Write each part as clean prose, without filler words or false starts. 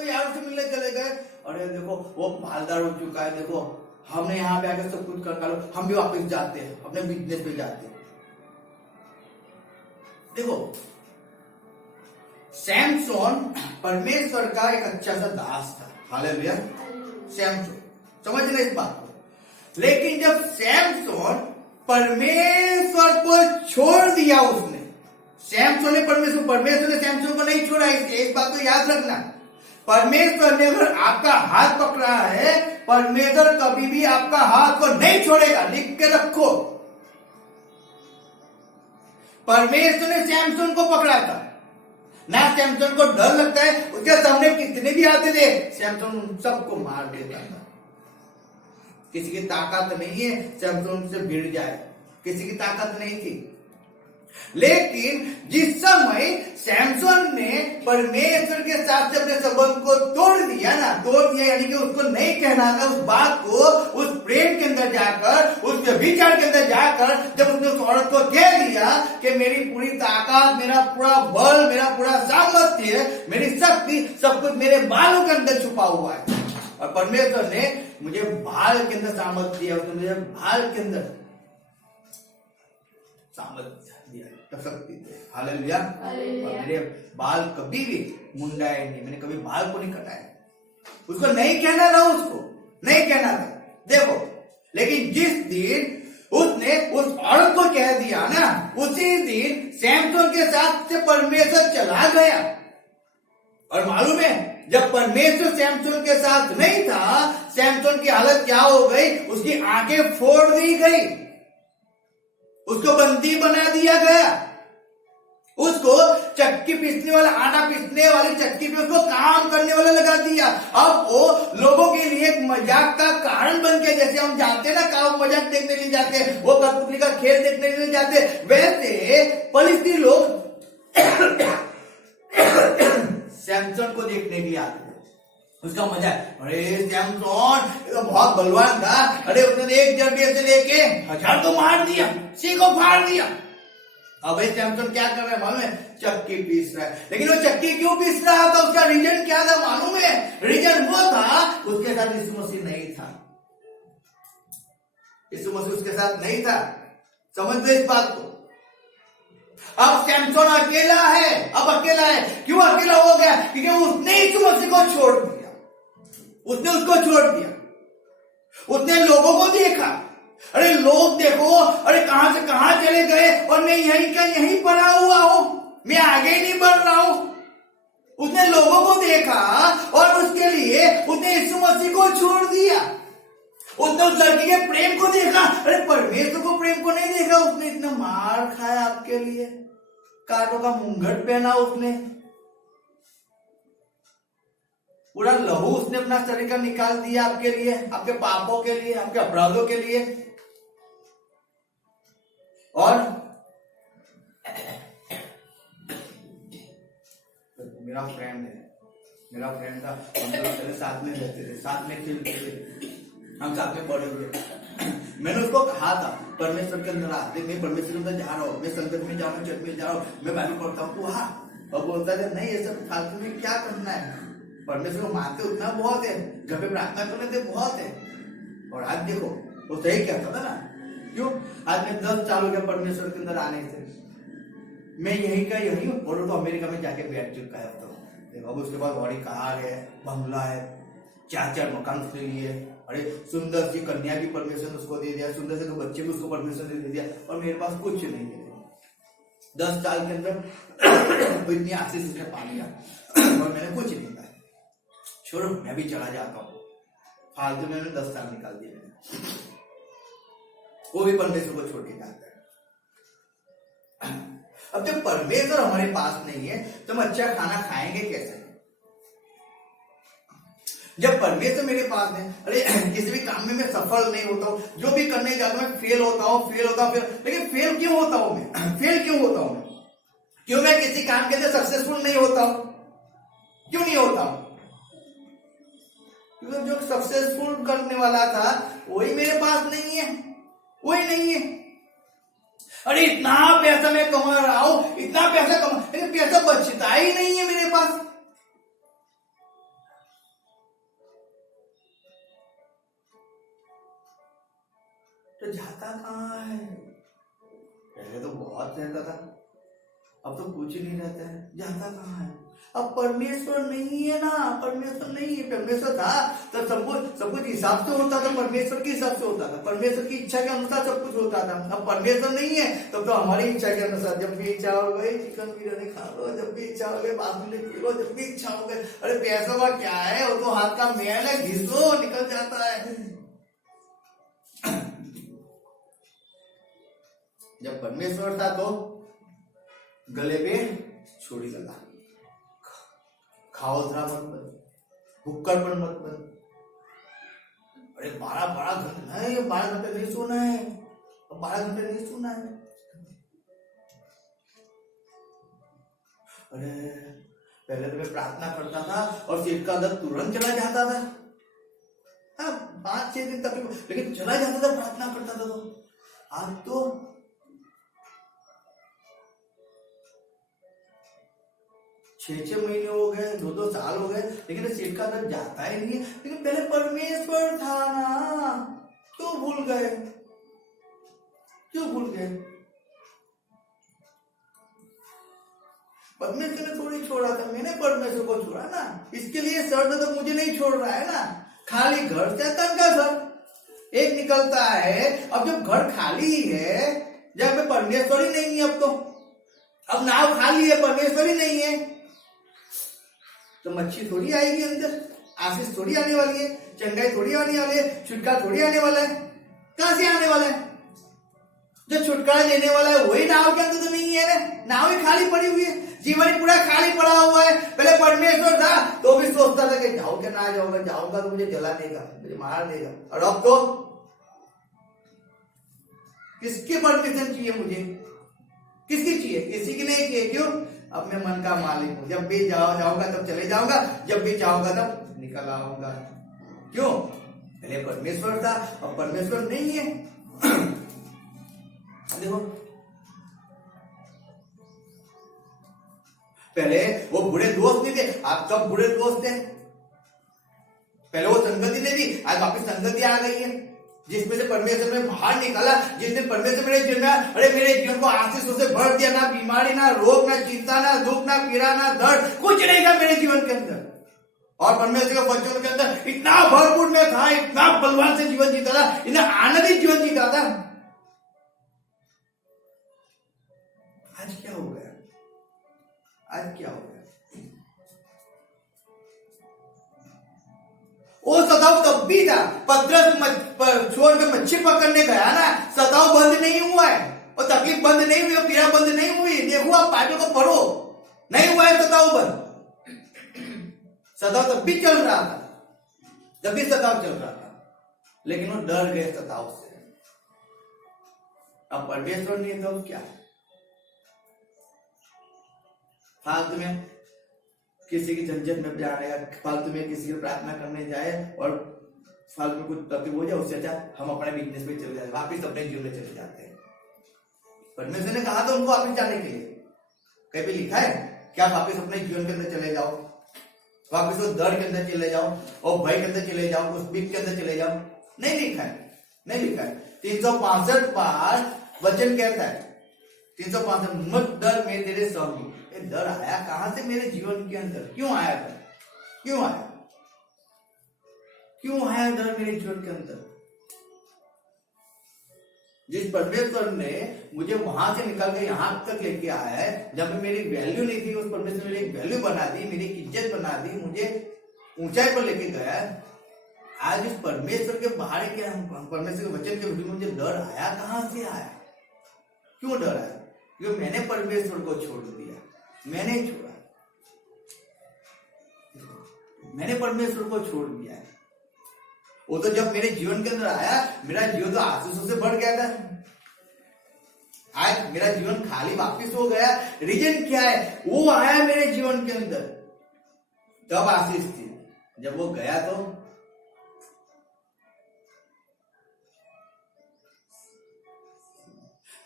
तो यार से मिलने चले गए, अरे देखो वो मालदार हो चुका है, देखो हमने यहाँ पे आकर सब कुछ कर लो, हम भी वापस जाते हैं, अपने बिजनेस पे जाते हैं। देखो सैमसोन परमेश्वर का एक अच्छा सा दास था, हालेलुया। सैमसोन, समझ रहे इस बात को। लेकिन जब सैमसोन परमेश्वर को छोड़ दिया, उसने सैमसोन ने परमेश्वर ने सैमसोन को नहीं छोड़ा। एक बात तो याद रखना, परमेश्वर ने अगर आपका हाथ पकड़ा है, परमेश्वर कभी भी आपका हाथ को नहीं छोड़ेगा, लिख के रखो। परमेश्वर ने सैमसोन को पकड़ा था ना, सैमसोन को डर लगता है, उसके सामने कितने भी आते थे सैमसोन सबको मार देता था। किसी की ताकत नहीं है सैमसोन से भिड़ जाए, किसी की ताकत नहीं थी। लेकिन जिस समय सैमसोन ने परमेश्वर के साथ से अपने संबंध को तोड़ दिया यानी कि उसको नहीं कहना था उस बात को, उस प्रेम के अंदर जाकर, उस विचार के अंदर जाकर, जब उसने उस औरत को कह दिया कि मेरी पूरी ताकत, मेरा पूरा बल, मेरा पूरा सामर्थ्य, मेरी शक्ति, सब कुछ मेरे बालों के अंदर छुपा हुआ है, और परमेश्वर ने मुझे बाल के अंदर सामर्थ्य दिया, उसने मुझे बाल के अंदर सामर्थ्य दिया, शक्ति दी, हालेलुया। और मेरे बाल कभी भी मुंडाए नहीं, मैंने कभी बाल को नहीं कटाया। उसको नहीं कहना था, उसको नहीं कहना था, देखो। लेकिन जिस दिन उसने उस औरत को कह दिया ना, उसी दिन सैमसोन के साथ से परमेश्वर चला गया। और मालूम है, जब परमेश्वर सैमसोन के साथ नहीं था, सैमसोन की हालत क्या हो गई, उसकी आंखें फोड़ दी गई, उसको बंदी बना दिया गया, उसको चक्की पीसने वाला, आटा पीसने वाली चक्की पे उसको काम करने वाला लगा दिया। अब वो लोगों के लिए एक मजाक का कारण बन गया। जैसे हम जाते हैं ना, काऊ मजाक देखने के लिए जाते हैं, वो कठपुतली का खेल देखने के लिए जाते हैं, वैसे फलिस्तीनी लोग सैमसोन को देखने के लिए आते हैं। उसका मजा, अरे सैमसोन तो बहुत बलवान था, अरे उसने एक जरिए से लेके 1000 को मार दिया, सी को फाड़ दिया। अब सैमसोन क्या कर रहा है मालूम है, चक्की पीस रहा है। लेकिन वो चक्की क्यों पीस रहा था, उसका रीजन क्या था मालूम है? रीजन वो था, उसके साथ यीशु मसीह नहीं था, यीशु मसीह उसके साथ नहीं था। समझ लो इस बात को। अब सैमसोन अकेला है, अब अकेला है। क्यों अकेला हो गया? क्योंकि उसने यीशु मसीह को छोड़ दिया, उसने उसको छोड़ दिया, उसने लोगों को देखा, अरे लोग देखो, अरे कहां से कहां चले गए, और मैं यहीं का यहीं पड़ा हुआ हूं, मैं आगे नहीं बढ़ रहा हूं। उसने लोगों को देखा और उसके लिए उसने यीशु मसीह को छोड़ दिया। उसने उस लड़की के प्रेम को देखा, अरे परमेश्वर को प्रेम को नहीं देखा। उसने इतना मार खाया आपके लिए, कांटों का मुंगट पहना, उसने पूरा लहू उसने अपना शरीर का निकाल दिया आपके लिए, आपके पापों के लिए, आपके अपराधों के लिए। और मेरा फ्रेंड है, मेरा फ्रेंड था, हम लोग पहले साथ में रहते थे, साथ में खेलते थे, हम साथ में पढ़े हुए। मैंने उसको कहा था परमेश्वर के अंदर आते, मैं परमेश्वर के अंदर जा रहा हूँ, मैं संगत में जा रहा हूँ, चर्च में जा रहा हूँ, मैं बाइबल पढ़ता हूँ। वहां और बोलता था नहीं, ये सब फालतू में क्या करना है, परमेश्वर को मानते उतना बहुत है, घर पे प्रार्थना करने से बहुत है। और आज देखो वो सही कहता था ना, क्यों? आज मैं 10 साल हो गया परमेश्वर के अंदर आने से, मैं यही का यही हूँ, और तो अमेरिका में जाके बैठ चुका है। अब उसके बाद बड़ी कार है, बंगला है, 4 मकान उसने लिए, अरे सुंदर सी कन्या भी परमेश्वर ने उसको दे दिया, सुंदर से 2 बच्चे भी उसको परमेश्वर ने दे दिया, और मेरे पास कुछ नहीं है। 10 साल के अंदर इतनी आशीष उसने पा लिया और मैंने कुछ नहीं पाया। छोड़ो, मैं भी चला जाता हूँ, फालतू में 10 साल निकाल दिए मैंने। वो भी परमेश्वर को छोड़ के जाता है। अब जब परमेश्वर हमारे पास नहीं है तो हम अच्छा खाना खाएंगे कैसे? जब परमेश्वर मेरे पास है, अरे किसी भी काम में मैं सफल नहीं होता हूँ, जो भी करने जाता हूँ फेल होता हूँ, लेकिन फेल क्यों होता हूँ मैं? फेल क्यों होता हूँ? क्यों मैं किसी काम के लिए सक्सेसफुल नहीं होता हूँ? क्यों नहीं होता हूँ? क्योंकि जो सक्सेसफुल करने वाला था वही मेरे पास नहीं है, वही नहीं है। अरे इतना पैसा मैं कमा रहा हूं, इतना पैसा कमा, लेकिन पैसा बचता ही नहीं है मेरे पास। तो जाता कहाँ है? पहले तो बहुत रहता था, अब तो कुछ नहीं रहता है, जाता कहाँ है? अब परमेश्वर नहीं है ना, परमेश्वर नहीं है। परमेश्वर था तो सब कुछ हिसाब से होता था, परमेश्वर के हिसाब से होता था, परमेश्वर की इच्छा के अनुसार सब कुछ होता था। अब परमेश्वर नहीं है तब तो हमारी इच्छा के अनुसार, जब भी इच्छा हो गई चिकन बिरयानी खा लो, जब भी इच्छा हो गई बाथरूम पी लो, जब भी इच्छा हो गई। अरे पैसों का क्या है, वो तो हाथ का मैल है, घिसो निकल जाता है। जब परमेश्वर था तो गले पे छोड़ी लगा, खाओ जरा मत बन, भुक्कड़पन मत बन। अरे 12 घंटे नहीं, 12 घंटे नहीं सोना है, 12 घंटे नहीं सोना है। अरे पहले तो मैं प्रार्थना करता था और सिर का दर्द तुरंत चला जाता था, 5-6 दिन तक, लेकिन चला जाता था, प्रार्थना करता था तो। आज तो 6-6 महीने हो गए, 2-2 साल हो गए, लेकिन सिर का दर्द जाता ही नहीं है। लेकिन पहले परमेश्वर था ना, क्यों भूल गए? क्यों भूल गए? परमेश्वर ने थोड़ी छोड़ा था, मैंने परमेश्वर को छोड़ा ना। इसके लिए सर तो मुझे नहीं छोड़ रहा है ना। खाली घर शैतान का घर एक निकलता है। अब जब घर खाली है, जब परमेश्वर ही नहीं है, अब नाव खाली है, परमेश्वर ही नहीं है, तो मच्छी थोड़ी आएगी अंदर, आशीष थोड़ी आने वाली है, चंगाई थोड़ी आने वाली है, छुटकारा थोड़ी आने वाला है। कहां से आने वाला है? जो छुटकारा देने वाला है वही नाव के अंदर तो नहीं है ना, नाव ही खाली पड़ी हुई है, जीवन पूरा खाली पड़ा हुआ है। पहले परमेश्वर था तो भी सोचता था कि जाऊं क्या ना जाऊंगा, जाऊंगा तो मुझे जला देगा, मुझे मार देगा। और अब तो किसकी परमिशन चाहिए मुझे? किसकी चाहिए? किसी की नहीं चाहिए। क्यों? अब मैं मन का मालिक हूं, जब भी जाऊंगा तब चले जाऊंगा, जब भी चाहूंगा तब निकल आऊंगा। क्यों? पहले परमेश्वर था, अब परमेश्वर नहीं है। देखो पहले वो बुरे दोस्त नहीं थे, आप सब बुरे दोस्त हैं। पहले वो संगति नहीं थी, आज वापिस संगति आ गई है, जिसमें से परमेश्वर में बाहर निकाला, जिसने परमेश्वर मेरे जीवन में, अरे मेरे जीवन को आशीषों से भर दिया। ना बीमारी, ना रोग, ना चिंता, ना दुख, ना पीड़ा, ना दर्द, कुछ नहीं था मेरे जीवन के अंदर। और परमेश्वर के वचन के अंदर इतना भरपूर में था, इतना बलवान से जीवन जीता था, इतना आनंदित जीवन जीता था। आज क्या हो गया? आज क्या हो गया? वो सताव तब भी था, पतरस छोड़ के मच्छी पकड़ने गया ना, सताव बंद नहीं हुआ है, और तकलीफ बंद नहीं हुई, पीड़ा बंद नहीं हुई। देखो आप बाइबल को पढ़ो, नहीं हुआ है सताव बंद। सताव तब भी चल रहा था, जब भी सताव चल रहा था, लेकिन वो डर गए सताव से। अब परमेश्वर नहीं तो क्या? फालतू में किसी की झंझट में जाएगा, फालतू में किसी की प्रार्थना करने जाए और फालतू में कुछ तकलीफ हो जाए, उससे अच्छा हम अपने बिजनेस में चले जाए, वापिस अपने जीवन में चले जाते हैं। परमेश्वर ने कहा था उनको वापिस जाने के लिए, कहीं पे लिखा है क्या वापिस अपने जीवन के अंदर चले जाओ, वापिस उस डर के अंदर चले जाओ, और भय के अंदर चले जाओ, उस बीक के अंदर चले जाओ? नहीं लिखा है, नहीं लिखा है। 365 बार वचन कहता है, 365 मत डर मैं तेरे संग हूं। डर आया कहां से मेरे जीवन के अंदर? क्यों आया डर? क्यों आया? क्यों आया डर मेरे जीवन के अंदर? जिस परमेश्वर ने मुझे वहां से निकल के यहां तक लेके आया है, जब मेरी वैल्यू नहीं थी, उस परमेश्वर ने मेरी वैल्यू बना दी, मेरी इज्जत बना दी, मुझे ऊंचाई पर लेके गया। आज इस परमेश्वर के बाहर के परमेश्वर के वचन के विरुद्ध मुझे डर आया कहां से आया? क्यों डर आया? क्योंकि मैंने परमेश्वर को छोड़ दिया, मैंने छोड़ा, मैंने परमेश्वर को छोड़ दिया है। वो तो जब मेरे जीवन के अंदर आया, मेरा जीवन तो आशीषों से बढ़ गया था। आज मेरा जीवन खाली वापिस हो गया। रीजन क्या है? वो आया मेरे जीवन के अंदर, तब आशीष थी। जब वो गया तो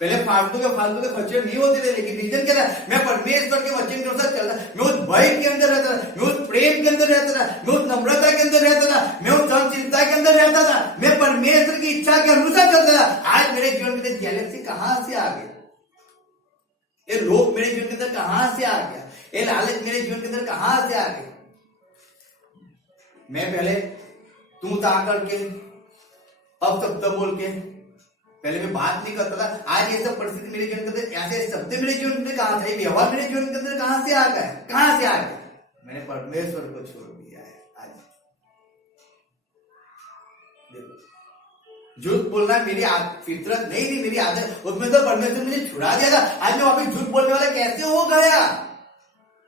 पहले फालतू के खर्चे नहीं होते थे, लेकिन रीजन क्या था? मैं परमेश्वर के वचन के अनुसार चलता, मैं उस भय के अंदर रहता था, मैं उस प्रेम के अंदर रहता था, मैं उस नम्रता के अंदर रहता था, मैं उस सहनशीलता के अंदर रहता था, मैं परमेश्वर की इच्छा के अनुसार चलता था। ये लोभ मेरे जीवन के अंदर कहां से आ गया, ये लालच मेरे जीवन के अंदर कहां से आ गया। मैं पहले तू ता करके, अब शब्द बोल के, पहले मैं बात नहीं करता था, आज ये सब परिस्थिति मेरे जीवन के अंदर, ऐसे शब्द मेरे जीवन के अंदर कहां से, व्यवहार मेरे जीवन के अंदर कहां से आ गया, कहां से आ गया। मैंने परमेश्वर को छोड़ दिया है। आज देखो, झूठ बोलना मेरी फितरत नहीं थी, मेरी आदत, उसमें तो परमेश्वर मुझे छुड़ा दिया था। आज मैं वापिस झूठ बोलने वाला कैसे हो गया,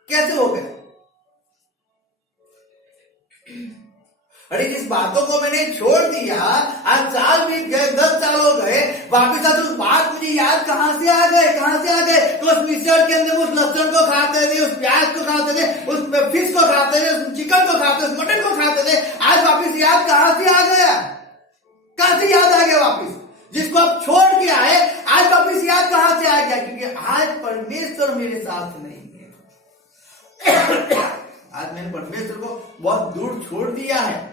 कैसे हो गया। अरे जिस बातों को मैंने छोड़ दिया, आज साल बीत गए, 10 साल हो गए, वापिस आज उस बात मुझे याद कहां से आ गए, कहां से आ गए। तो उस मिक्सचर के अंदर उस लहसुन को खाते थे, उस प्याज को खाते थे, उस फिश को खाते थे, उस चिकन को खाते थे, उस मटन को खाते थे। आज वापिस याद कहां से आ गया, कहां से याद आ गया वापिस। जिसको आप छोड़ के आए, आज वापिस याद कहां से आ गया, क्योंकि आज परमेश्वर मेरे साथ नहीं है। आज मैंने परमेश्वर को बहुत दूर छोड़ दिया है।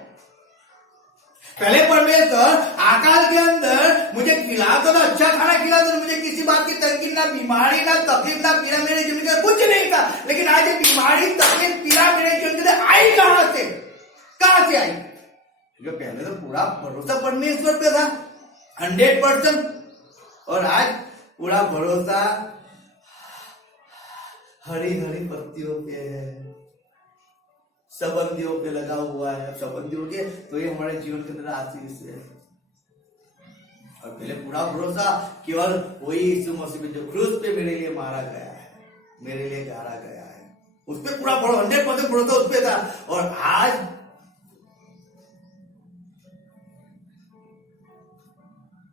पहले परमेश्वर आकाश के अंदर मुझे खिलाता था, अच्छा खाना खिलाता था, मुझे किसी बात की तंगी, ना बीमारी, ना तकलीफ, ना पीड़ा मेरे जीवन में कुछ नहीं था। लेकिन आज ये बीमारी, तकलीफ, पीड़ा मेरे जीवन में आई कहां से, कहां से आई। क्योंकि पहले तो पूरा भरोसा परमेश्वर पे था 100%, और आज पूरा भरोसा हरी हरी पत्तियों पे है, संबंधियों पे लगा हुआ है। संबंधियों के तो ये हमारे जीवन के अंदर आशीष है। और पहले पूरा भरोसा केवल वही यीशु मसीह पे जो क्रूस पे मेरे लिए मारा गया है, मेरे लिए गाड़ा गया है, उस पर पूरा 100% भरोसा उस पे था। और आज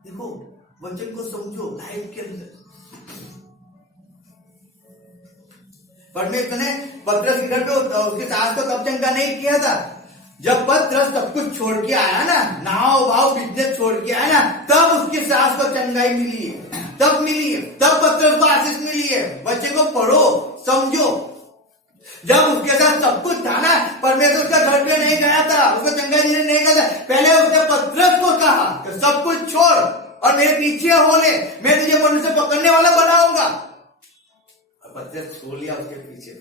देखो, वचन को समझो लाइफ के अंदर। परमेश्वर ने पतरस के घर पे उसके सास को कब चंगा नहीं किया था, जब पतरस सब कुछ छोड़ के आया ना, नाव भाव बिजनेस छोड़ के आया ना, तब उसकी सास को चंगाई मिली है, तब मिली है, तब पतरस को आशीष मिली है। बच्चे को पढ़ो, समझो। जब उसके साथ सब कुछ था ना, परमेश्वर उसका घर पे नहीं गया था, उसको चंगाई नहीं गया था। पहले उसने पतरस को कहा कि सब कुछ छोड़ और मेरे पीछे हो ले, मैं तुझे मनुष्य पकड़ने वाला बनाऊंगा। पतरस छोड़ लिया उसके पीछे,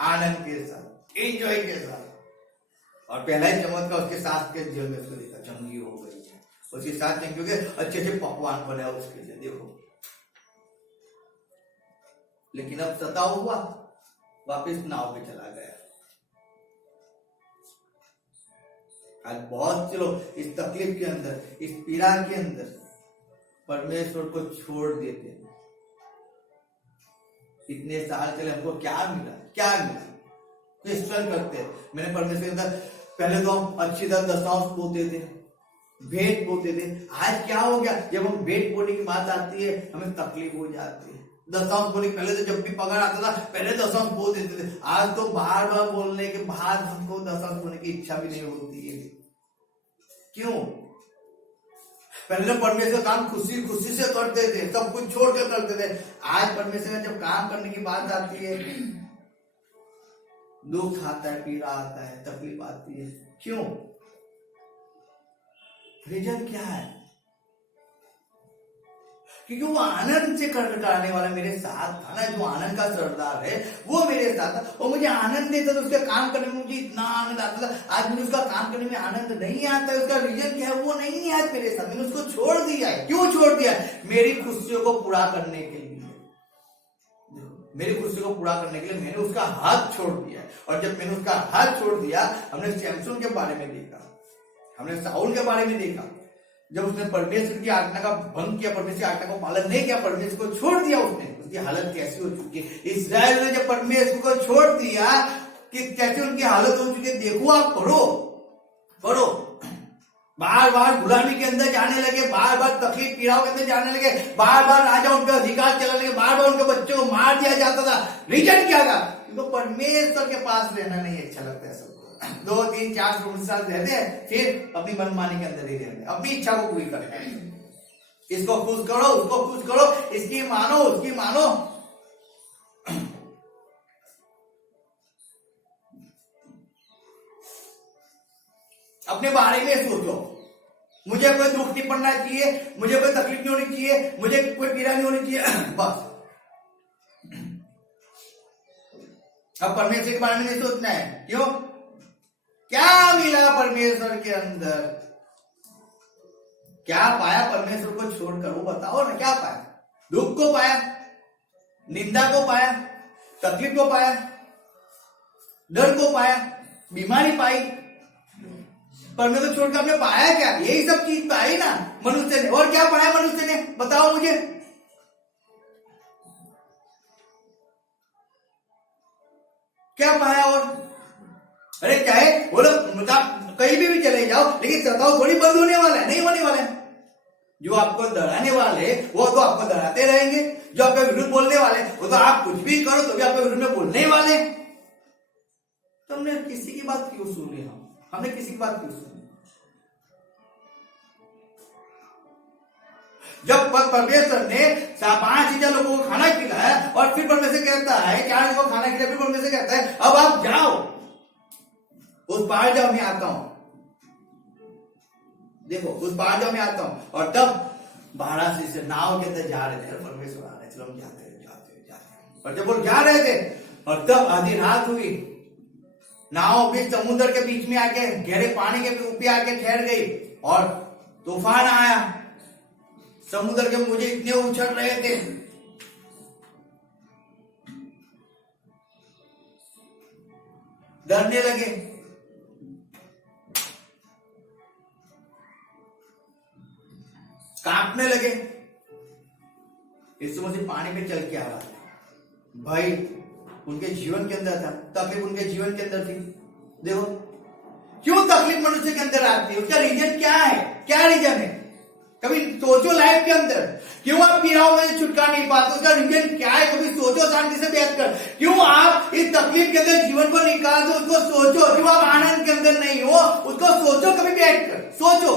आनंद के साथ, एंजॉय के साथ। और पहला ही चमत्कार उसके साथ के जीवन में उसको देखा, चंगी हो गई है, उसके साथ चंगी हो गई, अच्छे अच्छे पकवान बने उसके लिए, देखो। लेकिन अब सताव हुआ, वापिस नाव पे चला गया। आज बहुत से लोग इस तकलीफ के अंदर, इस पीड़ा के अंदर परमेश्वर को छोड़ देते हैं। इतने साल चले, हमको क्या मिला, क्या मिला, क्वेश्चन करते हैं। मैंने परमेश्वर के अंदर पहले तो हम अच्छी तरह दशांश बोते थे, भेंट बोते थे। आज क्या हो गया, जब हम भेंट बोने की बात आती है हमें तकलीफ हो जाती है। दशांश बोले, पहले तो जब भी पगार आता था पहले दशांश बोल देते थे। आज तो बार बार बोलने के बाद हमको दशांश बोलने की इच्छा भी नहीं होती है। क्यों? पहले तो परमेश्वर काम खुशी खुशी से करते थे, सब कुछ छोड़ कर करते थे। आज परमेश्वर जब काम करने की बात आती है, दुख आता है, पीड़ा आता है, तकलीफ आती है। क्यों? रीजन क्या है? क्योंकि वो आनंद से कराने वाला मेरे साथ था ना, जो आनंद का सरदार है वो मेरे साथ था, वो मुझे आनंद देता था। उसका काम करने में मुझे इतना आनंद आता था। आज मुझे उसका काम करने में आनंद नहीं आता है। उसका रीजन क्या है? वो नहीं है आज मेरे साथ, मैंने उसको छोड़ दिया है। क्यों छोड़ दिया? मेरी खुशियों को पूरा करने के लिए, मेरी खुशी को पूरा करने के लिए मैंने उसका हाथ छोड़ दिया। और जब मैंने उसका हाथ छोड़ दिया, हमने सैमसन के बारे में देखा, हमने साउल के बारे में देखा। जब उसने परमेश्वर की आज्ञा का भंग किया, परमेश्वर की आज्ञा को पालन नहीं किया, परमेश्वर को छोड़ दिया, उसने, उसकी हालत कैसी हो चुकी है। इस्राएल ने जब परमेश्वर को छोड़ दिया कि कैसे उनकी हालत हो चुकी है, देखो आप, पढ़ो। बार बार गुलामी के अंदर जाने लगे, बार बार तकलीफ पीड़ाओं के अंदर जाने लगे, बार बार राजा उनके अधिकार चलाने लगे, बार बार उनके बच्चों को मार दिया जाता था। रीजन क्या था? तो परमेश्वर के पास रहना नहीं अच्छा लगता है सबको। 2, 3, 4 साल रहते हैं, फिर अपनी मनमानी के अंदर ही रहते हैं, अपनी इच्छा को पूरी करते हैं। इसको खुश करो, उसको खुश करो, इसकी मानो, उसकी मानो। अपने बारे में सोचो, मुझे कोई दुख नहीं पड़ना चाहिए, मुझे कोई तकलीफ नहीं होनी चाहिए, मुझे कोई पीड़ा नहीं होनी चाहिए। बस अब परमेश्वर के बारे में नहीं सोचना है। क्यों? क्या मिला परमेश्वर के अंदर? क्या पाया परमेश्वर को छोड़कर? वो बताओ ना, क्या पाया? दुख को पाया, निंदा को पाया, तकलीफ को पाया, डर को पाया, बीमारी पाई। परमेश्वर छोड़कर हमने पाया क्या? यही सब चीज पाई ना मनुष्य ने। और क्या पाया मनुष्य ने? बताओ मुझे। क्या पाया? और अरे क्या है, बोलो, कहीं भी चले जाओ, लेकिन सताओ थोड़ी बंद होने वाला है, नहीं होने वाला है। जो आपको डराने वाले वो तो आपको डराते रहेंगे, जो आपके विरुद्ध बोलने वाले वो तो आप कुछ भी करो तो भी आपके विरुद्ध में बोलने वाले। तो हमने किसी की बात क्यों सुनी? हमने किसी की बात क्यों सुनी? जब परमेश्वर ने 5,000 लोगों को खाना खिलाया और फिर परमेश्वर कहता है, 4 लोगों को खाना खिलाया, फिर परमेश्वर कहता है अब आप जाओ, उस पार जाओ, मैं आता हूं। देखो, उस पार जाओ, मैं आता हूं। और तब 12 से नाव के अंदर जा रहे थे, परमेश्वर आ रहे, चलो हम जाते हैं। और जब वो जा रहे थे और तब आधी रात हुई, नाव भी समुद्र के बीच में आके, गहरे पानी के ऊपर आके ठहर गई और तूफान आया। समुद्र के मुझे इतने उछल रहे थे, डरने लगे। कांपने लगे। यीशु मसीह पानी पे चल के आ रहा था। भाई उनके जीवन के अंदर था, तकलीफ उनके जीवन के अंदर थी। देखो, क्यों तकलीफ मनुष्य के अंदर आती है? उसका रीजन क्या है? क्या रीजन है? कभी सोचो लाइफ के अंदर, क्यों आप पीड़ाओं में छुटकारा नहीं पाते? उसका रीजन क्या है? कभी सोचो, शांति से बैठ कर। क्यों आप इस तकलीफ के अंदर जीवन को निकाल दो? उसको सोचो। क्यों आप आनंद के अंदर नहीं हो? उसको सोचो, कभी बैठ कर सोचो।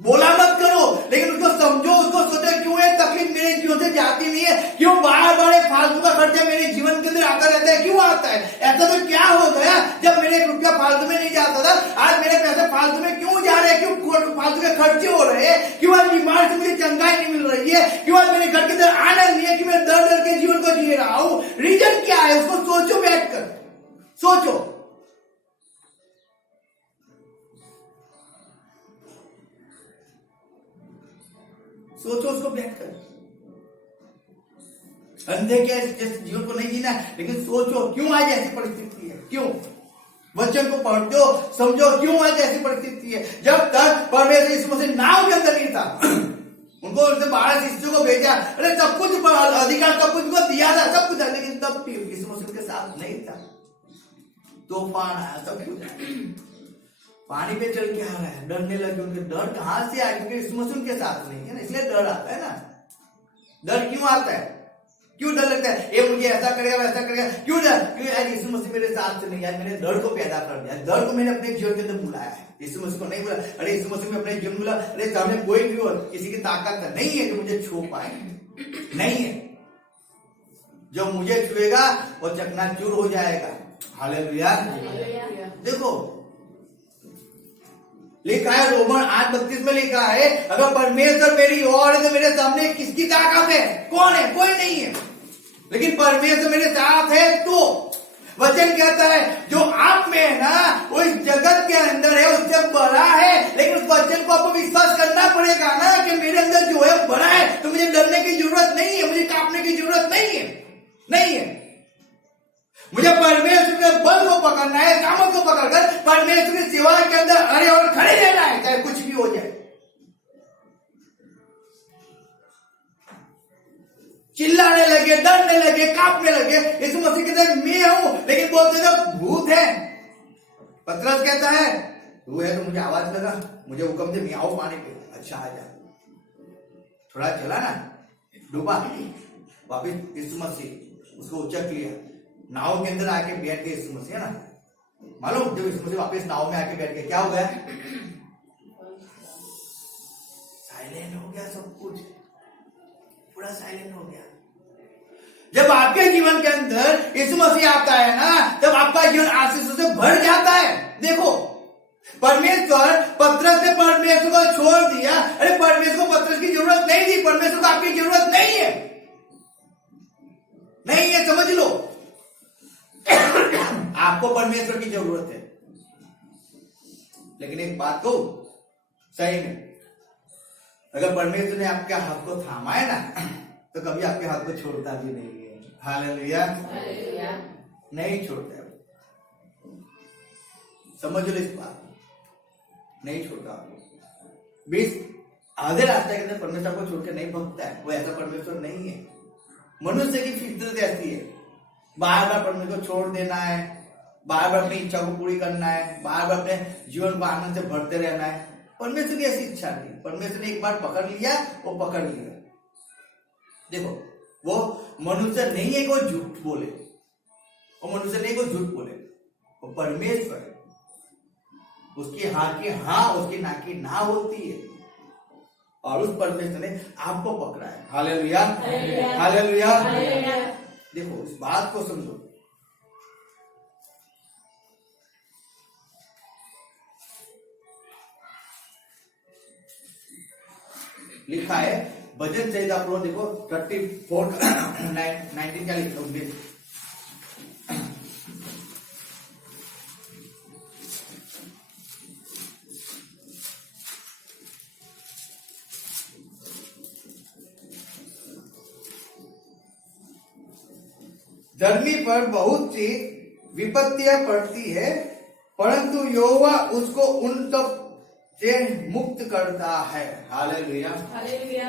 बोला मत करो, लेकिन उसको समझो, उसको सोचो, क्यों ये तकलीफ मेरे जीवन से जाती नहीं है? क्यों बार बार फालतू का खर्चा मेरे जीवन के अंदर आता रहता है? क्यों आता है? ऐसा तो क्या हो गया? जब मेरे 1 रुपया फालतू में नहीं जाता था, आज मेरे पैसे फालतू में क्यों जा रहे हैं? क्यों फालतू के खर्चे हो रहे हैं? क्यों आज बीमार से मुझे चंगाई नहीं मिल रही है? क्यों आज मेरे घर के अंदर आनंद नहीं है? कि मैं डर डर के जीवन को जी रहा हूं? रीजन क्या है? उसको सोचो, बैठ कर सोचो। सोचो उसको बैठकर। अंधे क्या जैसे जीवन को नहीं जीना, लेकिन सोचो क्यों आज ऐसी परिस्थिति है? क्यों? वचन को पढ़ते हो, समझो क्यों आज ऐसी परिस्थिति है। जब तक परमेश्वर यीशु मसीह नाव के अंदर नहीं था, उनको उनसे 12 शिष्यों को भेजा, अरे सब कुछ अधिकार सब कुछ को दिया था, सब कुछ, लेकिन तब भी यीशु मसीह के साथ नहीं था। तूफान आया, सब कुछ पानी पे चल के आ रहा है, डरने लगे। उनके डर कहां से आया? क्योंकि यीशु मसीह उनके साथ नहीं है ना, इसलिए डर आता है ना। डर क्यों आता है? क्यों डर लगता है? ये मुझे ऐसा करेगा, वैसा करेगा, क्यों डर? क्योंकि यार यीशु मसीह मेरे साथ से नहीं है। मैंने डर को पैदा कर दिया, डर को मैंने अपने जीवन के अंदर बुलाया है। यीशु मसीह को नहीं बुला। अरे यीशु मसीह में अपने जीवन बुला। अरे सामने कोई भी और किसी की ताकत नहीं है जो मुझे छू पाए, नहीं है। जो मुझे छुएगा वो चकनाचूर हो जाएगा। हालेलुया। देखो लिखा है, रोमन 8:32 में लिखा है, अगर परमेश्वर मेरी ओर है तो मेरे सामने किसकी ताकत है? कौन है? कोई नहीं है। लेकिन परमेश्वर मेरे साथ है तो वचन कहता है जो आप में है ना, वो इस जगत के अंदर है उससे बड़ा है। लेकिन उस वचन को आपको विश्वास करना पड़ेगा ना कि मेरे अंदर जो है बड़ा है, तो मुझे डरने की जरूरत नहीं है, मुझे कांपने की जरूरत नहीं है। नहीं है। मुझे परमेश्वर के बल को पकड़ना है, सामर्थ को पकड़कर परमेश्वर की सेवा के अंदर अड़े और खड़े रहना है, चाहे कुछ भी हो जाए। चिल्लाने लगे, डरने लगे, कांपने लगे। यीशु मसीह कहते हैं मैं हूं, लेकिन बोलते थे भूत है। पतरस कहता है तू है तो मुझे आवाज लगा, मुझे हुक्म दे, मैं आऊं पानी पे। अच्छा आ जा। थोड़ा चला ना, डूबा, वापिस यीशु मसीह उसको उचक लिया, नाव के अंदर आके बैठ गए यीशु मसीह, है ना। मालूम जब यीशु मसीह वापस नाव में आके बैठ गए, क्या हो गया? साइलेंट हो गया, सब कुछ पूरा साइलेंट हो गया। जब आपके जीवन के अंदर यीशु मसीह आता है ना, तब आपका जीवन आशीषों से भर जाता है। देखो परमेश्वर, पतरस ने परमेश्वर को छोड़ दिया। अरे परमेश्वर को पतरस की जरूरत नहीं थी, परमेश्वर को आपकी जरूरत नहीं है, नहीं है, समझ लो। आपको परमेश्वर की जरूरत है। लेकिन एक बात कहूं, सही में अगर परमेश्वर ने आपके हाथ को थामा है ना, तो कभी आपके हाथ को छोड़ता भी नहीं है। हालेलुया, नहीं छोड़ता है। समझ लो इस बात, नहीं छोड़ता। बीस आधे रास्ते के अंदर परमेश्वर को छोड़ के नहीं भगता है, वो ऐसा परमेश्वर नहीं है। मनुष्य की फितरत ऐसी है, बार बार परमेश्वर को छोड़ देना है, बार बार अपनी इच्छा को पूरी करना है, बार बार अपने जीवन को आनंद से भरते रहना है। परमेश्वर की ऐसी इच्छा नहीं। परमेश्वर ने एक बार पकड़ लिया, वो पकड़ लिया। देखो, वो मनुष्य नहीं है कोई झूठ बोले, वो मनुष्य नहीं कोई झूठ बोले, वो परमेश्वर है। उसकी हाँ की हाँ, उसकी ना की ना होती है, और उस परमेश्वर ने आपको पकड़ा है। Hallelujah, hallelujah. देखो, इस बात को समझो। लिखा है भजन संहिता, आप लोग देखो 34 19 क्या लिखा है। धर्मी पर बहुत सी विपत्तियां पड़ती है, परंतु यहोवा उसको उन सब से मुक्त करता है। Hallelujah, hallelujah.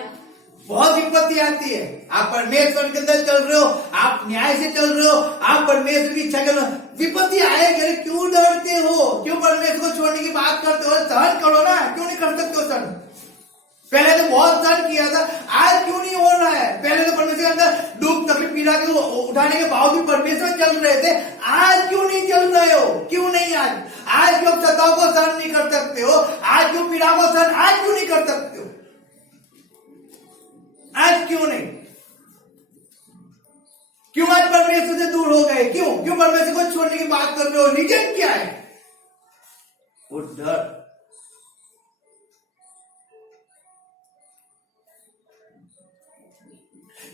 बहुत विपत्ति आती है, आप परमेश्वर के अंदर चल रहे हो, आप न्याय से चल रहे हो, आप परमेश्वर की इच्छा कर रहे हो, विपत्ति आएगी, क्यों डरते हो? क्यों परमेश्वर को छोड़ने की बात करते हो? सहन करो ना, क्यों नहीं कर सकते हो सहन? पहले तो बहुत सहन किया था, आज क्यों नहीं हो रहा है? पहले तो परमेश्वर के अंदर दुख तकलीफ पीड़ा के उठाने के बावजूद परमेश्वर चल रहे थे, आज क्यों नहीं चल रहे हो? क्यों नहीं? आज क्यों सताओं को सहन नहीं कर सकते हो? आज क्यों पीड़ा को सहन आज क्यों नहीं कर सकते हो? आज क्यों नहीं? क्यों आज परमेश्वर से दूर हो गए? क्यों परमेश्वर को छोड़ने की बात कर रहे हो? रीजन क्या है? वो डर।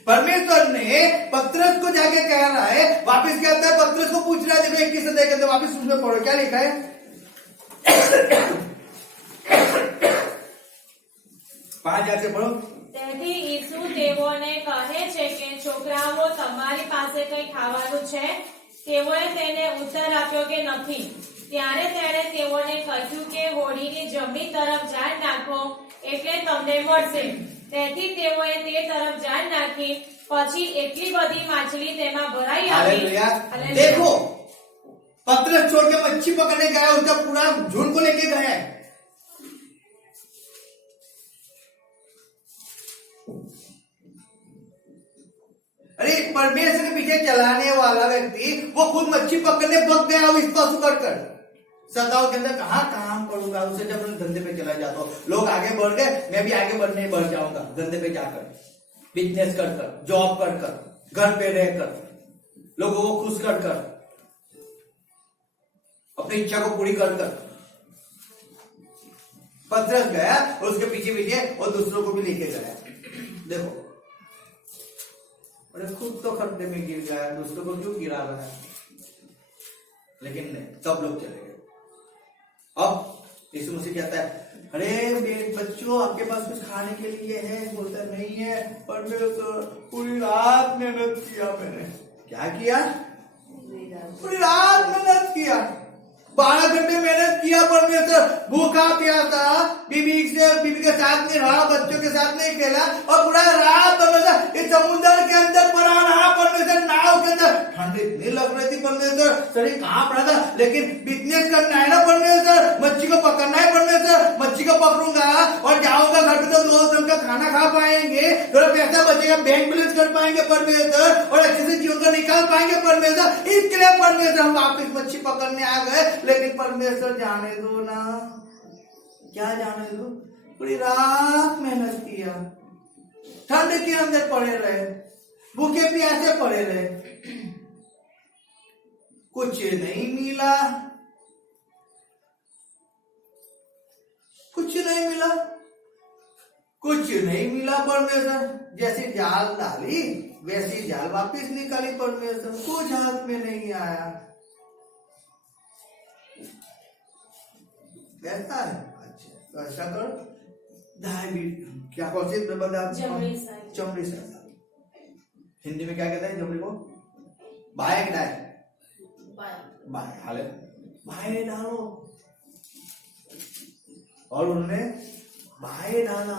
परमेश्वर ने पतरस को जाके कह रहा है, वापिस कहता है, पतरस को पूछ रहा है, देखो 21 से देखें, वापिस उसमें पढ़ो, क्या लिखा है? 5 से पढ़ो। તેથી ઈસુ તેઓને કહે છે કે છોકરાઓ તમારી પાસે કઈ ખાવાનું છે? તેઓએ તેને ઉત્તર આપ્યો કે નથી. ત્યારે તેણે તેઓને કહ્યું કે હોડીની જમણી તરફ જાણ નાખો એટલે તમને મળશે. તેથી તેઓએ તે તરફ જાણ નાખી, પછી એટલી બધી માછલી તેમાં ભરાઈ આવી। देखो, पतरस छोड़ के मच्छी पकड़ने गया, उसका पूरा झुंड को लेके गया। अरे परमेश्वर के पीछे चलाने वाला व्यक्ति वो खुद मच्छी पकड़ने पक गया विश्वास कर सताओ के अंदर कहाँ काम करूंगा, उसे जब मैं धंधे पे चला जाता हूँ, लोग आगे बढ़ गए, मैं भी आगे बढ़ जाऊंगा, धंधे पे जाकर, बिजनेस कर कर, जॉब कर कर, घर पे रहकर, लोगों को खुश कर कर, अपनी इच्छा को पूरी कर कर। पतरस गया और उसके पीछे पीछे और दूसरों को भी लेके गया। देखो, अरे खुद तो खड्डे में गिर गया, दूसरों को क्यों गिरा रहा है? लेकिन नहीं, सब लोग चले गए। अब यीशु मसीह कहता है, अरे मेरे बच्चों, आपके पास कुछ खाने के लिए है? बोलता नहीं है, पर मैं तो पूरी रात मेहनत किया। मैंने क्या किया? पूरी रात मेहनत किया, 12 घंटे मेहनत किया। परमेश्वर भूखा प्यासा बीबी के साथ नहीं रहा, बच्चों के साथ नहीं खेला, और पूरा रात परमेश्वर इस समुद्र के अंदर पड़ा रहा। परमेश्वर नाव के अंदर ठंड इतनी लग रही थी, परमेश्वर शरीर कांप रहा था, लेकिन बिजनेस करना है ना परमेश्वर, मच्छी को पकड़ना है परमेश्वर, मच्छी को पकड़ूंगा और जाऊंगा घर पे, तो 2 दिन का खाना खा पाएंगे, थोड़ा पैसा बचेगा, बैंक बैलेंस कर पाएंगे परमेश्वर, और अच्छे से जीवन को निकाल पाएंगे परमेश्वर। इसके लिए परमेश्वर हम वापिस मच्छी पकड़ने आ गए। लेकिन परमेश्वर जाने दो ना, क्या जाने दो, पूरी रात मेहनत किया, ठंड के अंदर पड़े रहे, भूखे प्यासे पड़े रहे, कुछ नहीं मिला, कुछ नहीं मिला, कुछ नहीं मिला। परमेश्वर जैसी जाल डाली वैसी जाल वापिस निकाली परमेश्वर, कुछ हाथ में नहीं आया। ऐसा है, अच्छा तो ऐसा करो, डायबिटीज क्या कौन सी बता जमड़ी साइड। चमड़ी साइड हिंदी में क्या कहते हैं जमड़ी को? बाएं डाय बाएं हाले बाएं डालो, और उन्होंने बाएं डाला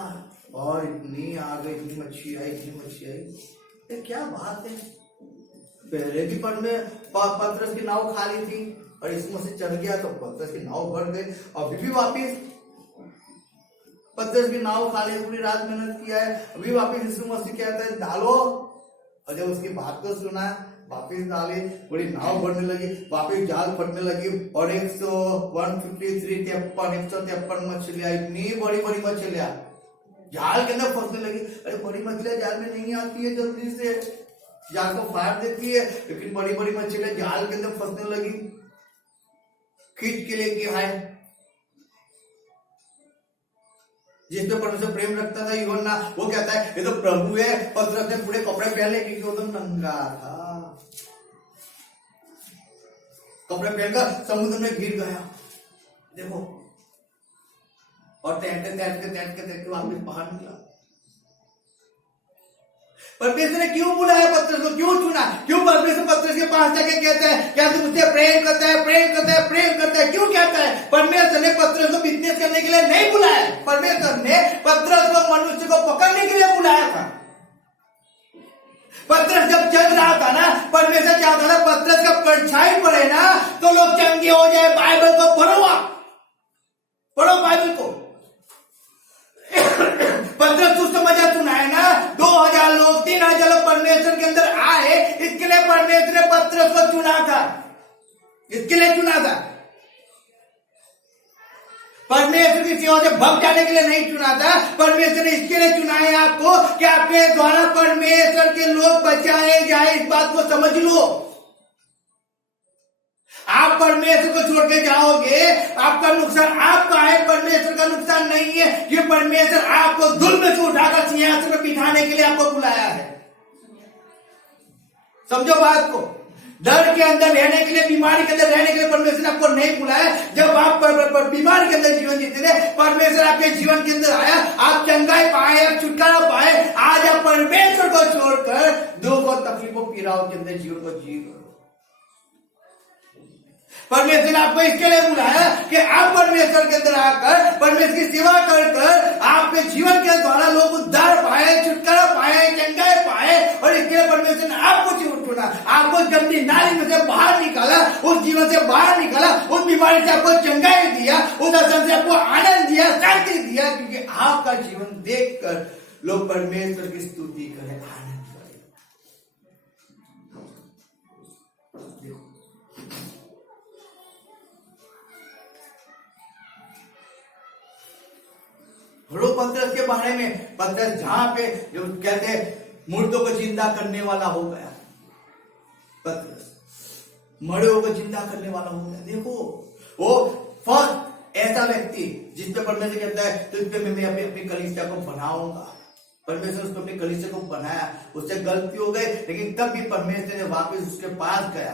और इतनी आ गई, इतनी मच्छी आई, इतनी मच्छी आई। ये क्या बात है, पहले की पर में पतरस की नाव खाली थी और इसमें से चढ़ गया तो पतरस की नाव भर गई, और अभी वापिस पतरस की नाव खाली, पूरी रात मेहनत किया है, अभी वापिस यीशु मसीह कहता है डालो, और जब उसकी बात को सुना वापिस डाली, पूरी नाव बढ़ने लगी, वापिस जाल फटने लगी, और 153 मछलियां, इतनी बड़ी बड़ी मछलियां जाल के अंदर फंसने लगी। अरे बड़ी मछलियां जाल में नहीं आती है, जल्दी से जाल को फाड़ देती है, लेकिन बड़ी बड़ी मछलियां जाल के अंदर फंसने लगी, खींच के लेके आए। जिस पे परमेश्वर प्रेम रखता था यूहन्ना, वो कहता है ये तो प्रभु है। पतरस ने पूरे कपड़े पहन ले क्योंकि वो तो नंगा था, कपड़े पहनकर समुद्र में गिर गया। देखो, और तैरते वापस बाहर निकला। परमेश्वर ने क्यों बुलाया पतरस को, क्यों चुना, क्यों परमेश्वर पतरस के पास जाके कहता है क्या तू मुझसे प्रेम करता है, प्रेम करता है, प्रेम करता है, क्यों कहता है? परमेश्वर ने पतरस को बिजनेस करने के लिए नहीं बुलाया, परमेश्वर ने पतरस को मनुष्य को पकड़ने के लिए बुलाया था। पतरस जब चल रहा था ना, परमेश्वर चाहता था पतरस का परछाई पड़े ना तो लोग चंगे हो जाए। बाइबल को पढ़ो, आप पढ़ो बाइबल को। पतरस उस समय जब सुना है ना, 2000 लोग 3000 लोग परमेश्वर के अंदर आए, इसके लिए परमेश्वर ने पतरस को चुना था, इसके लिए चुना था। परमेश्वर की सेवा से भग जाने के लिए नहीं चुना था, परमेश्वर ने इसके लिए चुना है आपको कि आपके द्वारा परमेश्वर के लोग बचाए जाए। इस बात को समझ लो। आप परमेश्वर को छोड़ के जाओगे, आपका नुकसान आपका है, परमेश्वर का नुकसान नहीं है। ये परमेश्वर आपको धूल में से उठाकर सिंहासन पर बिठाने के लिए आपको बुलाया है। समझो बात को। डर के अंदर रहने के लिए, बीमारी के अंदर रहने के लिए परमेश्वर ने आपको नहीं बुलाया। जब आप बीमारी के अंदर जीवन जीते थे, परमेश्वर आपके जीवन के अंदर आया, आप चंगाई पाए, आप छुटकारा पाए। आज आप परमेश्वर को छोड़कर दुख और तकलीफों पीड़ाओं के अंदर जीवन को जी रहे। परमेश्वर ने आपको इसके लिए बुलाया कि आप परमेश्वर के अंदर आकर परमेश्वर की सेवा कर आपके जीवन के द्वारा लोग उद्धार पाए, छुटकारा पाए, चंगाई पाए। और इसके लिए परमेश्वर ने आपको चुना, आपको गंदी नाली में से बाहर निकाला, उस जीवन से बाहर निकाला, उस बीमारी से आपको चंगाई दिया, उस असर से आपको आनंद दिया, शांति दिया, क्योंकि आपका जीवन देखकर लोग परमेश्वर की स्तुति करें, आनंद करें। पतरस के बारे में, पतरस जहां पे जो कहते हैं मुर्दों को जिंदा करने वाला हो गया, पतरस मरे को जिंदा करने वाला हो गया। देखो, वो फर्स्ट ऐसा व्यक्ति जिस पे परमेश्वर कहता है तो इस पे मैं अपनी कलीसिया को बनाऊंगा। परमेश्वर उसको अपनी कलीसिया को बनाया, उससे गलती हो गई, लेकिन तब भी परमेश्वर ने वापस उसके पास गया।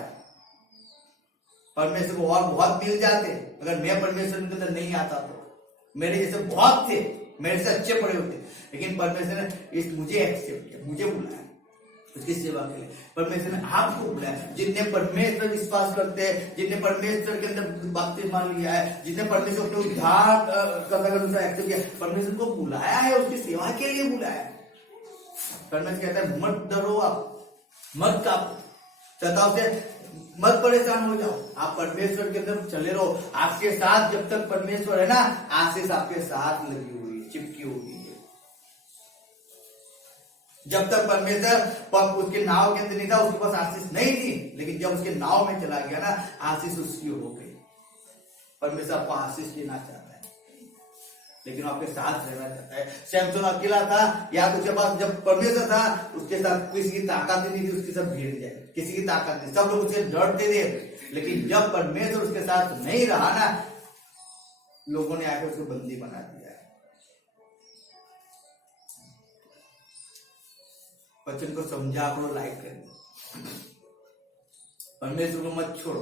परमेश्वर को और बहुत मिल जाते अगर मैं परमेश्वर के अंदर नहीं आता तो। मेरे जैसे बहुत थे, मेरे से अच्छे पड़े होते, लेकिन परमेश्वर ने मुझे एक्सेप्ट किया, मुझे बुलाया उसकी सेवा के लिए। परमेश्वर ने आपको बुलाया। जिनने परमेश्वर विश्वास करते हैं, जिनने परमेश्वर के अंदर बपतिस्मा लिया है, जिनने परमेश्वर के उद्धार करना एक्सेप्ट किया, परमेश्वर को बुलाया है, उसकी सेवा के लिए बुलाया। परमेश्वर कहता है मत डरो, आप मत कांपो, सताव से मत परेशान हो जाओ, आप परमेश्वर के अंदर चले रहो। आपके साथ जब तक परमेश्वर है ना, आशीष आपके साथ लगी हुई है, चिपकी हुई है। जब तक परमेश्वर उसके नाव के अंदर नहीं था, उसके पास आशीष नहीं थी, लेकिन जब उसके नाव में चला गया ना, आशीष उसकी हो गई। परमेश्वर आपको आशीष देना चाहता है, लेकिन आपके साथ रहना चाहता है। सैमसन अकेला था, या तो उसके पास जब परमेश्वर था, उसके साथ किसी की ताकत नहीं थी, उसकी सब भीड़ जाए, किसी की ताकत नहीं, सब लोग उसे डरते थे। लेकिन जब परमेश्वर उसके साथ नहीं रहा ना, लोगों ने आकर उसको बंदी बना दिया। वचन को समझा करो, लाइक कर। परमेश्वर को मत छोड़ो,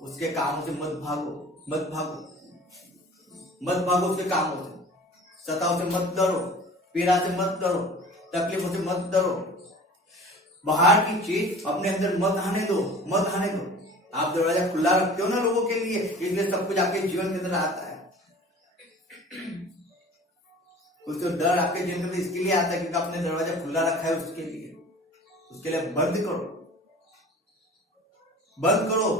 उसके कामों से मत भागो, मत भागो। मत भागो उसके कामों से, सताव से मत डरो, पीड़ा से मत डरो, तकलीफों से मत डरो। बाहर की चीज अपने अंदर मत आने दो, मत आने दो। आप दरवाजा खुला रखते हो ना लोगों के लिए, इसलिए सब कुछ आपके जीवन के अंदर आता है। कुछ तो डर आपके जीवन में इसके लिए आता है क्योंकि आपने दरवाजा खुला रखा है उसके लिए। उसके लिए बंद करो, बंद करो।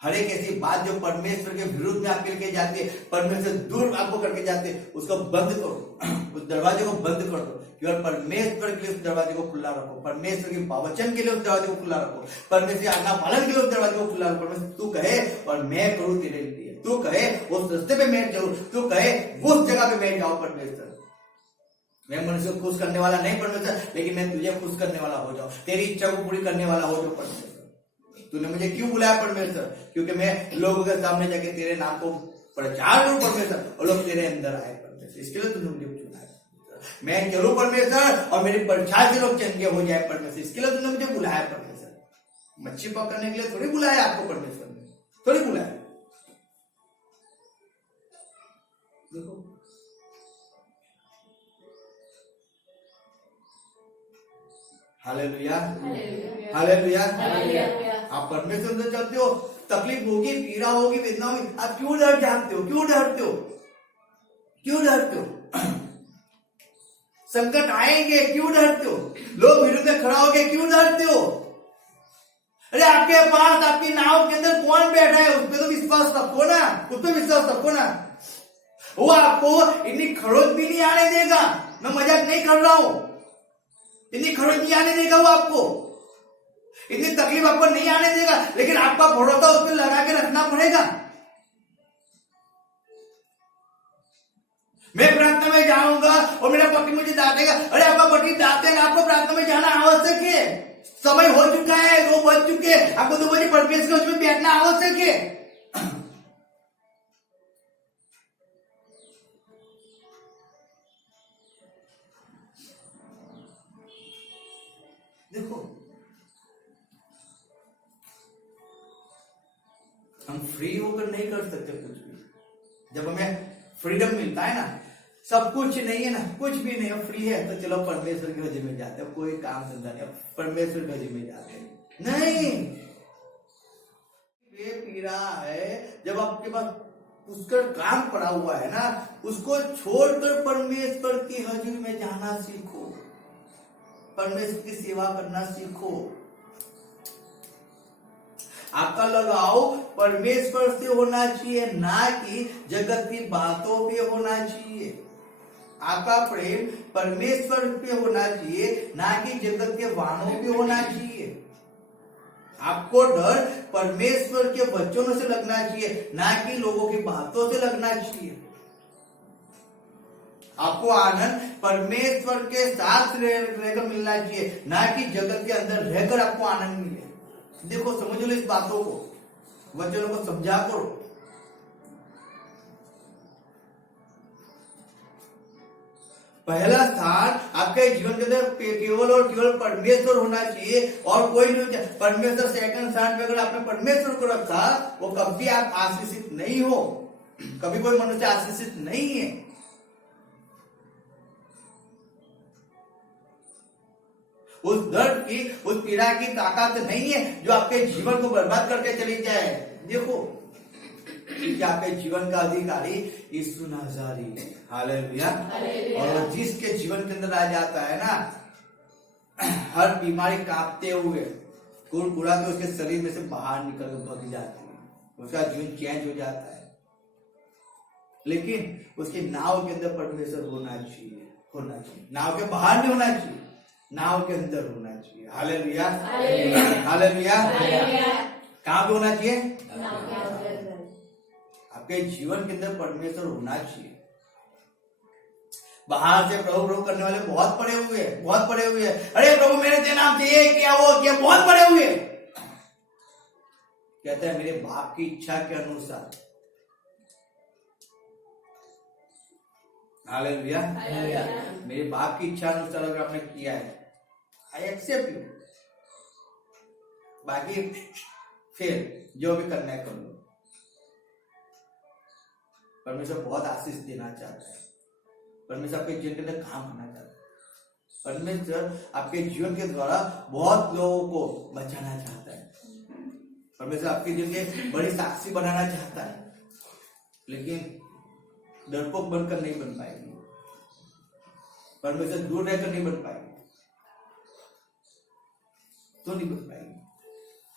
हर एक ऐसी बात जो परमेश्वर के विरुद्ध में आपके लेके जाती है, परमेश्वर से दूर आपको करके जाती है, उसको बंद करो। उस दरवाजे को बंद कर दो। केवल परमेश्वर के लिए उस दरवाजे को खुला रखो, परमेश्वर के वचन के लिए उस दरवाजे को खुला रखो, परमेश्वर की आज्ञा पालन के लिए उस दरवाजे को खुला रखो। परमेश्वर तू कहे और मैं करूं तेरे लिए, तू कहे उस रास्ते पे मैं चलूं, तू कहे उस जगह पे मैं जाऊं। परमेश्वर, मैं मनुष्य को खुश करने वाला नहीं परमेश्वर, लेकिन मैं तुझे खुश करने वाला हो जाऊं, तेरी इच्छा को पूरी करने वाला हो जाऊं। परमेश्वर, तूने मुझे क्यों बुलाया परमेश्वर? क्योंकि मैं लोगों के सामने जाके तेरे नाम को प्रचार करूं परमेश्वर, और लोग तेरे अंदर आए परमेश्वर। इसके लिए तूने मुझे चुना है। मैं चलूं परमेश्वर और मेरी परछाई से लोग चंगे हो जाए परमेश्वर, इसके लिए तूने मुझे बुलाया परमेश्वर। मच्छी पकड़ने के लिए थोड़ी बुलाया आपको परमेश्वर ने, थोड़ी बुलाया। देखो, हालेलुया, हालेलुया। आप परमेश्वर से चलते हो, तकलीफ होगी, पीड़ा होगी, वेदना होगी, आप क्यों डर जानते हो? क्यों डरते हो? क्यों डरते हो? संकट आएंगे, क्यों डरते हो? लोग विरुद्ध में खड़ा होंगे, क्यों डरते हो? अरे आपके पास, आपकी नाव के अंदर कौन बैठा है? उस पर तो विश्वास रखो ना, उस पर विश्वास रखो ना। वो आपको इतनी खरोच भी नहीं आने देगा। मैं मजाक नहीं कर रहा हूं, इतनी खरोच नहीं आने देगा वो आपको, इतनी तकलीफ आपको नहीं आने देगा, लेकिन आपका भरोसा उस पर लगा के रखना पड़ेगा। मैं प्रार्थना में जाऊंगा और मेरा पति मुझे डांटेगा। अरे आपका पति डांटेगा, आपको प्रार्थना में जाना आवश्यक है। समय हो चुका है, 2 बज चुके, आपको 2 बजे परमेश्वर उसमें बैठना आवश्यक है। देखो, हम फ्री होकर नहीं कर सकते कुछ भी। जब हमें फ्रीडम मिलता है ना, सब कुछ नहीं है ना, कुछ भी नहीं है, फ्री है, तो चलो परमेश्वर के वजह में जाते हैं, कोई काम धंधा नहीं, परमेश्वर के वजह में जाते हैं। नहीं, ये पीड़ा है, जब आपके पास उसका काम पड़ा हुआ है ना, उसको छोड़कर परमेश्वर की हजूरी में जाना सीखो, परमेश्वर की सेवा करना सीखो। आपका लगाव परमेश्वर से होना चाहिए, ना कि जगत की बातों पे होना चाहिए। आपका प्रेम परमेश्वर पे होना चाहिए, ना कि जगत के वाणों पे होना चाहिए। आपको डर परमेश्वर के वचनों से लगना चाहिए, ना कि लोगों की बातों से लगना चाहिए। आपको आनंद परमेश्वर के साथ रहकर मिलना चाहिए, ना कि जगत के अंदर रहकर आपको आनंद मिले। देखो, समझ लो इस बातों को, वचनों को समझा करो। पहला स्थान आपके जीवन के अंदर केवल और केवल परमेश्वर होना चाहिए, और कोई नहीं। परमेश्वर सेकंड स्थान पे अगर आपने परमेश्वर को रखा, वो कभी आप आशीषित नहीं हो, कभी कोई मनुष्य आशीषित नहीं है। उस दर्द की, उस पीड़ा की ताकत नहीं है जो आपके जीवन को बर्बाद करके चली जाए। देखो, कि आपके जीवन का अधिकारी यीशु नाज़री है। हालेलुया। और जिसके जीवन के अंदर आ जाता है ना, हर बीमारी कांपते हुए कुड़कुड़ा के उसके शरीर में से बाहर निकल कर भाग जाती है, उसका जीवन चेंज हो जाता है। लेकिन उसकी नाव के अंदर परमेश्वर होना चाहिए, होना चाहिए। नाव के बाहर नहीं होना चाहिए, नाव के अंदर होना चाहिए। Hallelujah, hallelujah. कहां पे होना चाहिए? आपके जीवन के अंदर परमेश्वर होना चाहिए। बाहर से प्रभु प्रभु करने वाले बहुत पड़े हुए, बहुत पड़े हुए। अरे प्रभु मेरे तेरे नाम से ये किया, वो किया, बहुत पड़े हुए। कहते हैं मेरे बाप की इच्छा के अनुसार। हालेलुया, मेरे बाप की इच्छा अनुसार अगर आपने किया है, आई एक्सेप्ट यू। बाकी फिर जो भी करना है कर लो। परमेश्वर बहुत आशीष देना चाहता है। परमेश्वर आपके जीवन के अंदर काम करना चाहता है। परमेश्वर आपके जीवन के द्वारा बहुत लोगों को बचाना चाहता है। परमेश्वर आपके जीवन के बड़ी साक्षी बनाना चाहता है, लेकिन डरपोक बनकर नहीं बन पाएगी। परमेश्वर दूर रहकर नहीं बन पाएगी, तो नहीं बन पाएगी।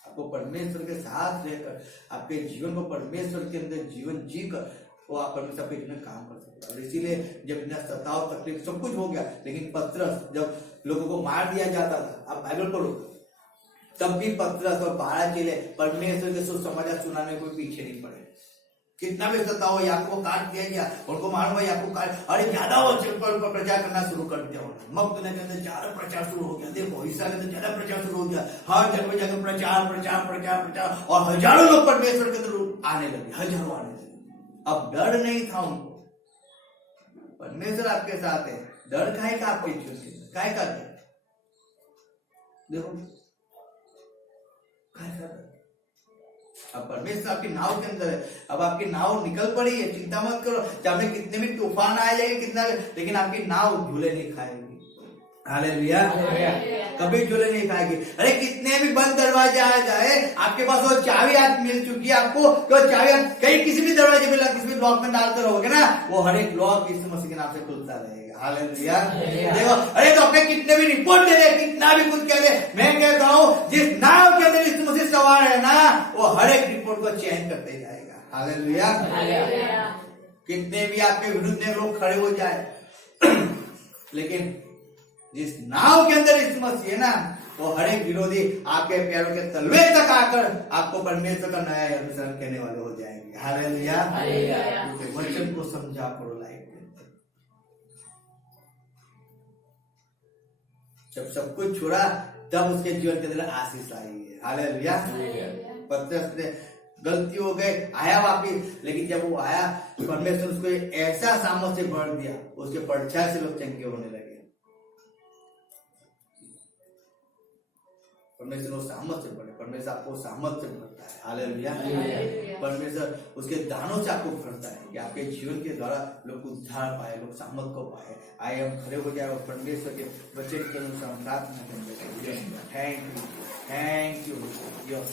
आपको परमेश्वर के साथ रहकर आपके जीवन को परमेश्वर के अंदर जीवन जीकर वो आप परमेश्वर पे इतना काम कर सकते हैं। और इसीलिए जब इतना सताव तकलीफ सब कुछ हो गया, लेकिन पतरस जब लोगों को मार दिया जाता था, आप बाइबल पढ़ो, तब भी पतरस और 12 चेले परमेश्वर के सुसमाचार सुनाने को पीछे नहीं पड़े। कितना भी सताव हो, याकूब को काट दिया गया, उनको मालूम है याकूब काट, अरे ज्यादा हो प्रचार करना शुरू कर दिया। मकदूनिया के अंदर ज्यादा प्रचार शुरू हो गया, देखो इसराइल के अंदर ज्यादा प्रचार शुरू हो गया, हर जगह जाकर प्रचार प्रचार प्रचार प्रचार, और हजारों लोग परमेश्वर के अंदर आने लगे, हजारों आने लगे। अब डर नहीं था उनको, परमेश्वर आपके साथ है, डर काहे का आपके जीवन के अंदर, काहे का डर? देखो काहे का डर? अब परमेश्वर आपकी नाव के अंदर है, अब आपकी नाव निकल पड़ी है, चिंता मत करो। चाहे कितने भी तूफान आ जाएंगे, कितना, लेकिन आपकी नाव झूले नहीं खाएगी। हालेलुया, कभी झूले नहीं खाएगी। अरे कितने भी बंद दरवाजे आ जाए, आपके पास वो चाबी आज मिल चुकी है आपको, तो चाबी आप कहीं किसी भी दरवाजे में किसी भी लॉक में डालते रहोगे ना, वो हर एक लॉक यीशु मसीह के नाम से खुलता रहेगा। हालेलुया, देखो, अरे तो अपने कितने भी रिपोर्ट दे रहे, कितना भी कुछ कह रहे, मैं कहता हूँ जिस नाव के अंदर यीशु मसीह सवार है ना, वो हर एक रिपोर्ट को चेंज करते जाएगा। हालेलुया, कितने भी आपके विरुद्ध में लोग खड़े हो जाए, लेकिन जिस नाव के अंदर यीशु मसीह है ना, वो हर एक विरोधी आपके पैरों के तलवे तक आकर आपको परमेश्वर का नया अनुसरण करने वाले हो जाएंगे। हालेलुया, वचन को समझा करो लाइफ में। जब सब कुछ छोड़ा, तब उसके जीवन के अंदर आशीष आई है। हालेलुया, पतरस ने गलती हो गई, आया वापिस, लेकिन जब वो आया, परमेश्वर उसको ऐसा सामर्थ्य से भर दिया, उसके परछाई से लोग चंगे होने लगे। परमेश्वर वो सामर्थ से बढ़े, परमेश्वर आपको सामर्थ से भरता है। हालेलुया, परमेश्वर उसके दानों से आपको भरता है कि आपके जीवन के द्वारा लोग उद्धार पाए, लोग सामर्थ को पाए। आए हम खड़े हो जाए और परमेश्वर के वचन के अनुसार प्रार्थना करेंगे। Thank you, thank you.